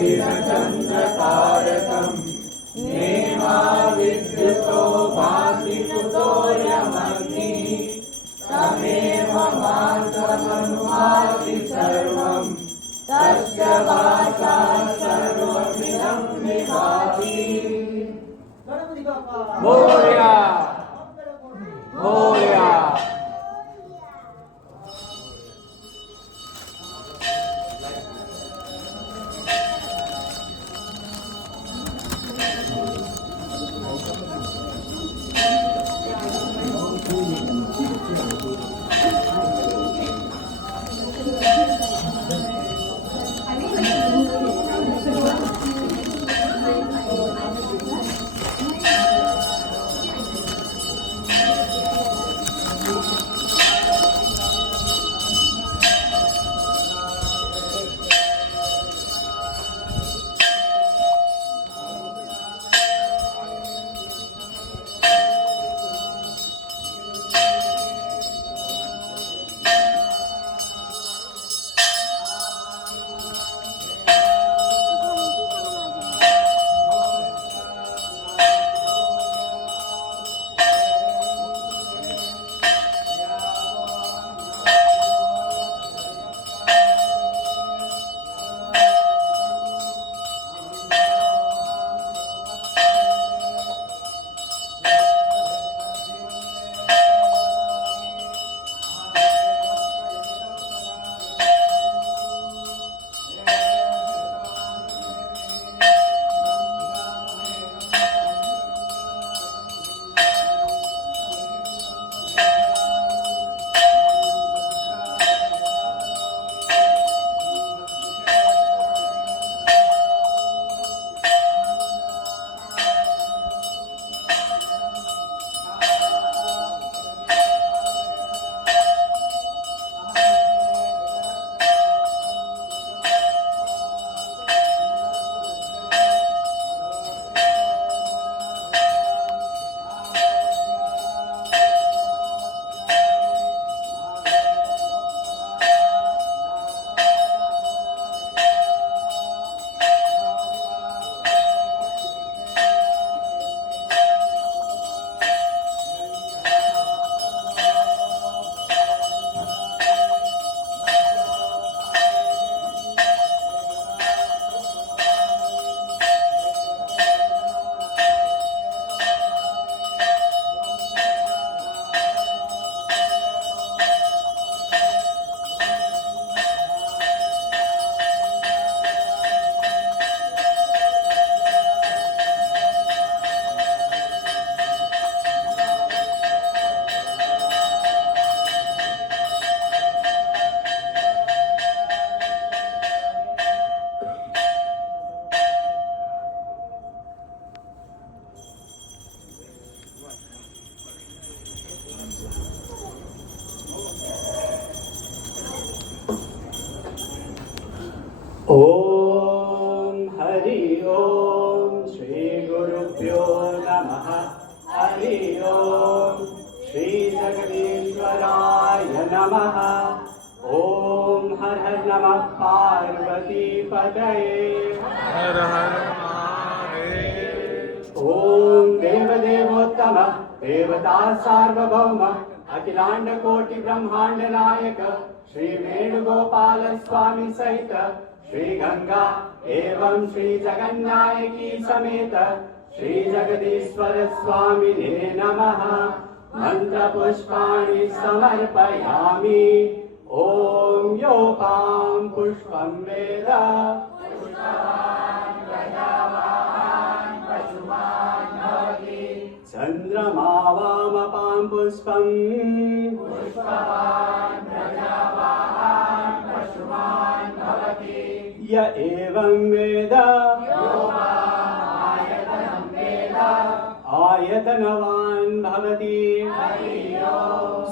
अखिलचन्द्रतारकम् नेमा विद्युतो भाति कुतोऽयमग्निः तमेव मातमनुभाति सर्वम् तस्य वाचा सर्वमिदं विभाति। मोरया मोरया। ओम हरि ओम श्री गुरुभ्यो नमः। हरि ओम श्री जगदीश्वराय नमः। ओम हर हर नमः पार्वती पतये हर हर महादेव। ओम देवदेवोत्तम देवता सार्वभौम अखिलांड कोटि ब्रह्मांड नायक श्री वेणुगोपाल स्वामी सहित श्री गंगा एवं श्री जगन्नायकी समेत श्री जगदीश्वर स्वामिने नमः। मंत्र पुष्पाणि समर्पयामि। ओम योपां पुष्पं वेद पुष्पवान् प्रजावान् पशुमान् भवति। चन्द्रमा वामपां पुष्पं पुष्पवान् प्रजावान् पशुमान् भवति। य एवं वेद आयतनं वेद आयतनवान् भवति।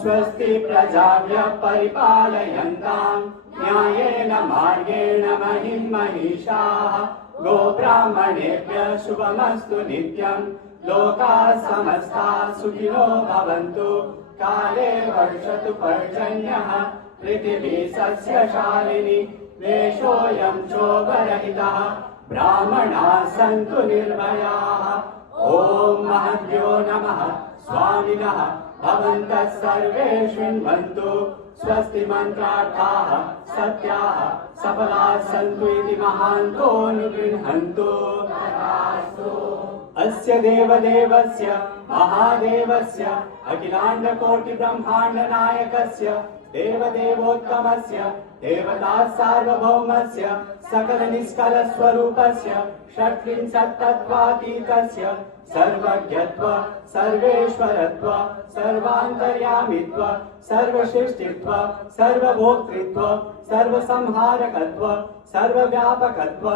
स्वस्ति प्रजाभ्यः परिपालयन्तां न्यायेन मार्गेण महिं महिषाः। गोब्राह्मणेभ्यः शुभमस्तु नित्यं। लोकाः समस्ताः सुखिनो भवन्तु। काले वर्षतु पर्जन्यः पृथिवी सस्यशालिनी। वेषोऽयं क्षोभरहितः ब्राह्मणाः सन्तु निर्भयाः ॐ महद्भ्यो नमः स्वामिनः भवन्तः सर्वे शृण्वन्तु स्वस्ति मन्त्रार्थाः सत्याः सफलाः सन्तु इति महान्तोऽनुगृह्णन्तु अस्य देवदेवस्य महादेवस्य अखिलाण्डकोटिब्रह्माण्डनायकस्य देवदेवोत्तमस्य देवता सार्वभौमस्य सकलनिष्कलस्वरूपस्य षट्त्रिंशत्तत्त्वातीतस्य सर्वज्ञत्व सर्वेश्वरत्व सर्वान्तर्यामित्व सर्वसृष्टित्व सर्वभोक्तृत्व सर्वसंहारकत्व सर्वव्यापकत्व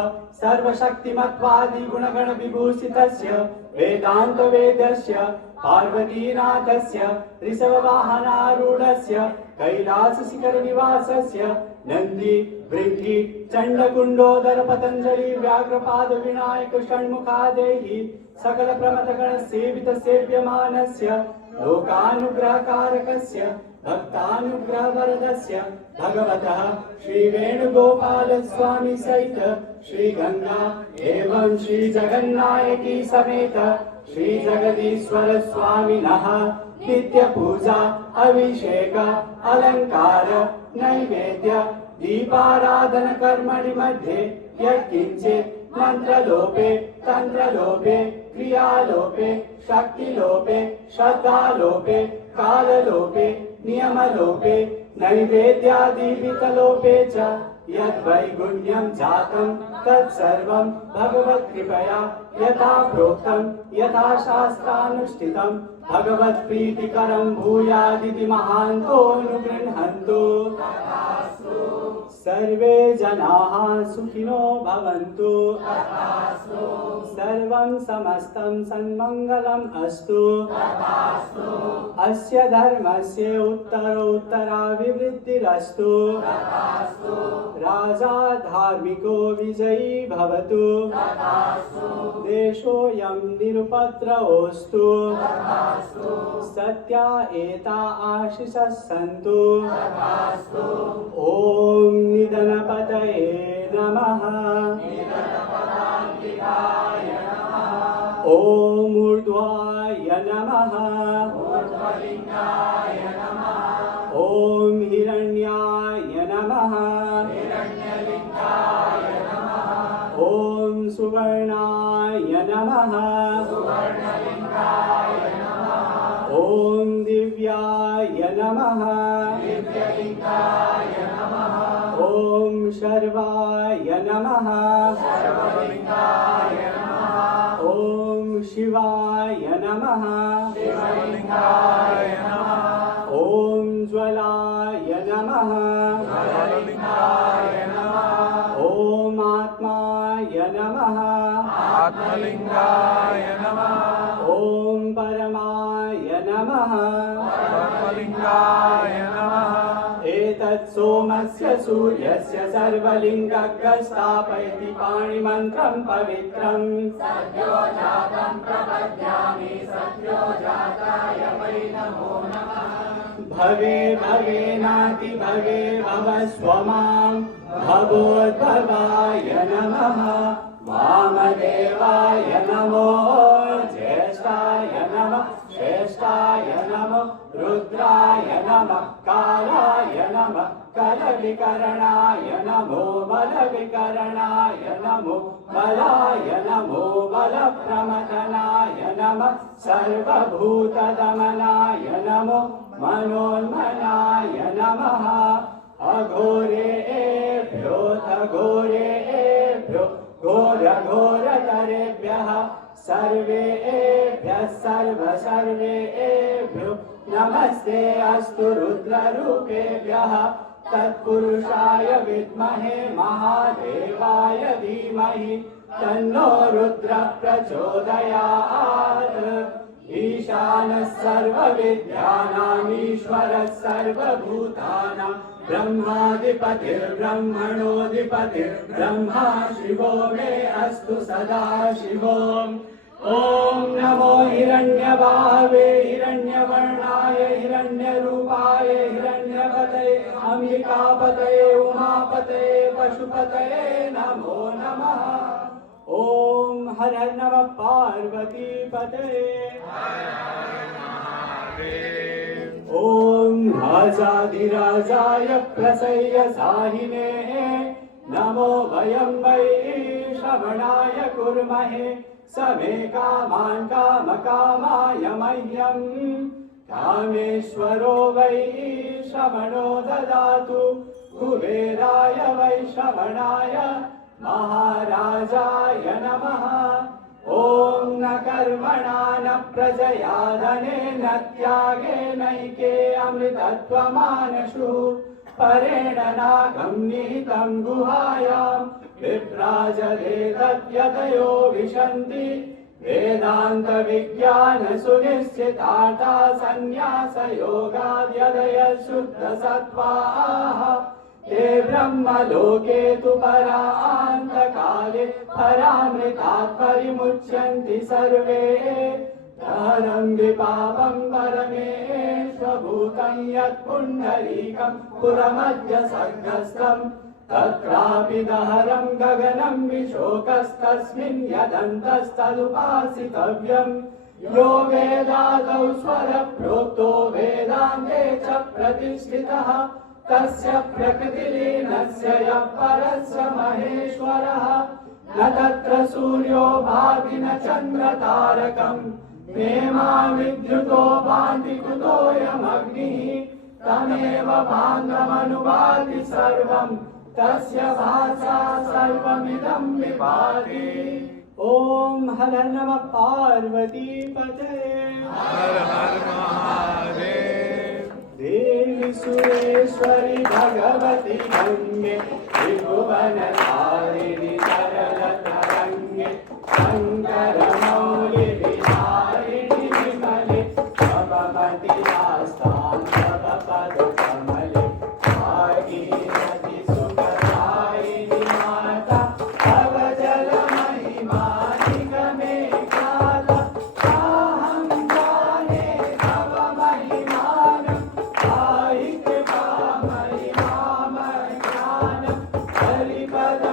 सर्वशक्तिमत्वादिगुणगण विभूषितस्य वेदान्तवेद्यस्य पार्वतीनाथस्य ऋषभवाहनारूढस्य कैलासशिखरनिवासस्य नन्दी वृद्धि चण्डकुण्डोदर पतञ्जलि व्याघ्रपाद विनायक षण्मुखादेः सकल प्रमथगण सेवित सेव्यमानस्य लोकानुग्रहकारकस्य भक्तानुग्रहवरदस्य भगवतः श्री वेणुगोपाल स्वामी सहित श्री गंगा एवं श्री जगन्नायकी समेत श्री जगदीश्वर स्वामिनः नित्य पूजा अभिषेक अलंकार नैवेद्य दीपाराधन कर्मणि मध्ये यत्किंचित् मंत्रलोपे तंत्रलोपे क्रियालोपे शक्तिलोपे श्रद्धालोपे काललोपे नियमलोपे नैवेद्यादिविकलोपे च यद्वैगुण्यं जातं तत्सर्वं भगवत्कृपया यथा प्रोक्तं यथा शास्त्रानुष्ठितं भगवत्प्रीतिकरं भूयादिति महान्तोऽनुगृह्णन्तु सर्वे जनाः सुखिनो भवन्तु सर्वं समस्तं सन्मङ्गलम् अस्तु अस्य धर्मस्य उत्तरोत्तराभिवृद्धिरस्तु राजा धार्मिको विजयी भवतु देशोऽयं निरुपद्रवोऽस्तु सत्या एता आशिषः सन्तु ॐ निधनपतये नमः ॐ ऊर्ध्वाय नमः ॐ हिरण्याय नमः ॐ सुवर्णाय नमः ॐ दिव्याय नमः ॐ शर्वाय नमः ॐ शिवाय नमः ॐ ज्वलाय नमः ॐ आत्माय नमः आत्मलिंगाय नमः ॐ परमाय नमः परमलिंगाय नमः एतत् सोमस्य सूर्यस्य सर्वलिङ्गस्थापयति पाणिमन्त्रं पवित्रम् सद्यो जातं प्रपद्यामि सद्यो जाताय वै नमो नमः भवे भवेनाति भवे भव स्वमां भवोद्भवाय नमः वामदेवाय नमो ज्येष्ठाय नमः श्रेष्ठाय नमः रुद्राय नमः कालाय नमः कलविकरणाय नमो बलविकरणाय नमो बलाय नमो बलप्रमथनाय नमः सर्वभूतदमनाय नमो मनोन्मनाय नमः अघोरेभ्योऽथ घोरेभ्यो घोरघोरतरेभ्यः सर्वेभ्यः सर्वेभ्यो नमस्ते अस्तु रुद्ररूपेभ्यः तत्पुरुषाय विद्महे महादेवाय धीमहि तन्नो रुद्र प्रचोदयात् ईशानः सर्वविद्यानामीश्वरः सर्वभूतानां ब्रह्माधिपतिर्ब्रह्मणोऽधिपतिर्ब्रह्मा शिवो मे अस्तु सदा शिवो ॐ नमो हिरण्यबाहवे हिरण्यवर्णाय हिरण्यरूपाय हिरण्यपतये अम्बिकापतये उमापतये पशुपतये नमो नमः। ॐ हर हर नमः पार्वतीपतये। ॐ राजाधिराजाय प्रसह्य साहिने नमो वयं वै श्रवणाय कुर्महे समे कामान् कामकामाय मह्यम् कामेश्वरो वै श्रवणो ददातु कुबेराय वै श्रवणाय महाराजाय नमः। ॐ न कर्मणा न प्रजया धनेन त्यागेनैके अमृतत्वमानशु परेण नागं निहितं गुहायां विप्राजले तद्यतयो विशन्ति वेदान्तविज्ञानसुनिश्चितार्था सन्न्यासयोगाद्यदय शुद्धसत्त्वाः ते ब्रह्मलोके तु परान्तकाले परामृतात् परिमुच्यन्ति सर्वे धनं विपापं परमेश्वभूतं यत् पुण्डरीकं पुरमद्य सर्गस्थं तत्रापि दहरं गगनं विशोकस्तस्मिन् यदन्तस्तदुपासितव्यम् यो वेदादौ स्वरप्रोक्तो वेदान्ते च प्रतिष्ठितः तस्य प्रकृतिलीनस्य यः परस्य महेश्वरः न तत्र सूर्यो भाति न चन्द्रतारकम् नेमा विद्युतो भान्ति कुतोऽयमग्निः तमेव भान्तमनुभाति सर्वम् तस्य भासा सर्वमिदं विभाति। ॐ हर हर नमः पार्वतीपतये। हर हर महादेव। देवी सुरेश्वरी भगवती गंगे त्रिभुवनधारिणी सरलतरंगे शंकर मौलि विहारिणि विमले भवमति आस्थान भव पद कमले भागीरथी सुखदायिनी माता भव जल महिमा निगमे काला साहं जाने भव महिमानं हरिपद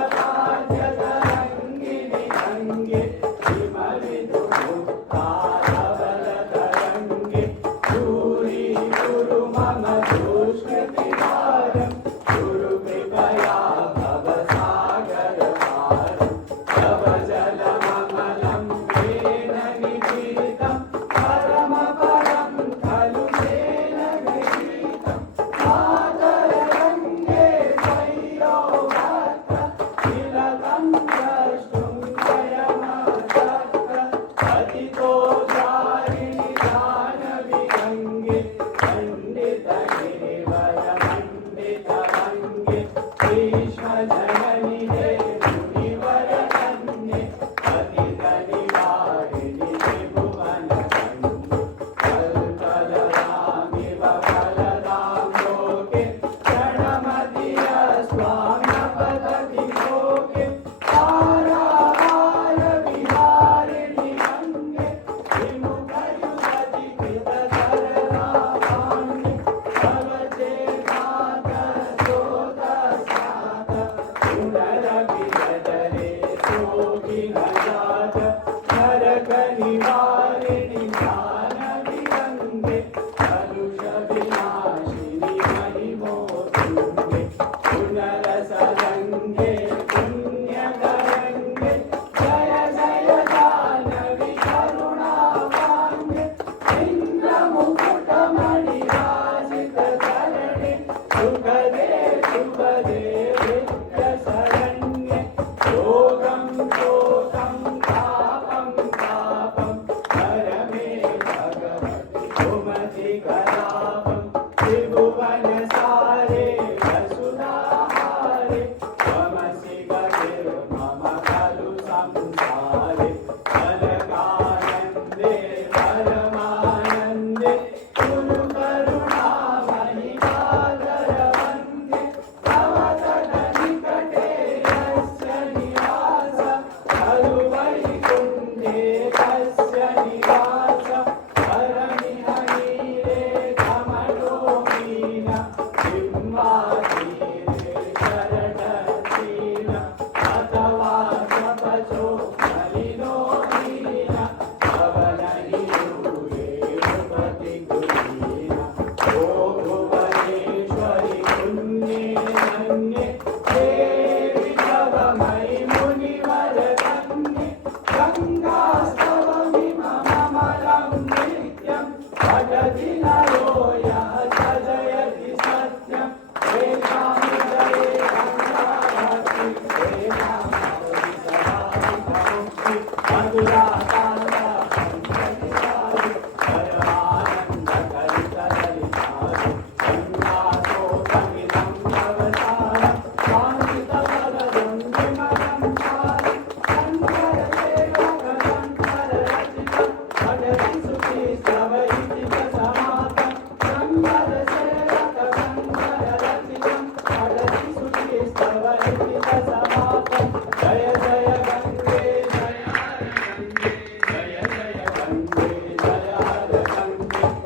जय जय गंगे जय हर गंगे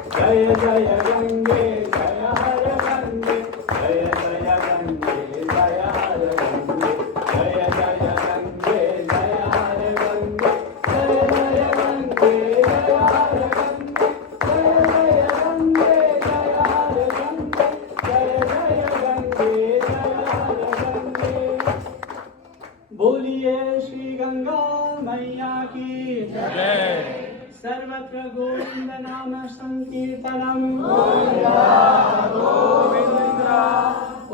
जय जय गंगे जय हर गंगे जय जय गंगे जय हर गंगे जय जय गंगे जय हर गंगे जय जय गंगे जय हर गंगे जय जय गंगे जय हर गंगे जय जय गंगे जय हर गंगे जय जय गंगे जय हर गंगे। बोलिए श्री गंगा मैया की जय सर्वत्र गोविंद नाम संकीर्तनम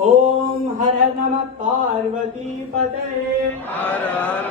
ओम हर नमः पार्वती पतये हर हर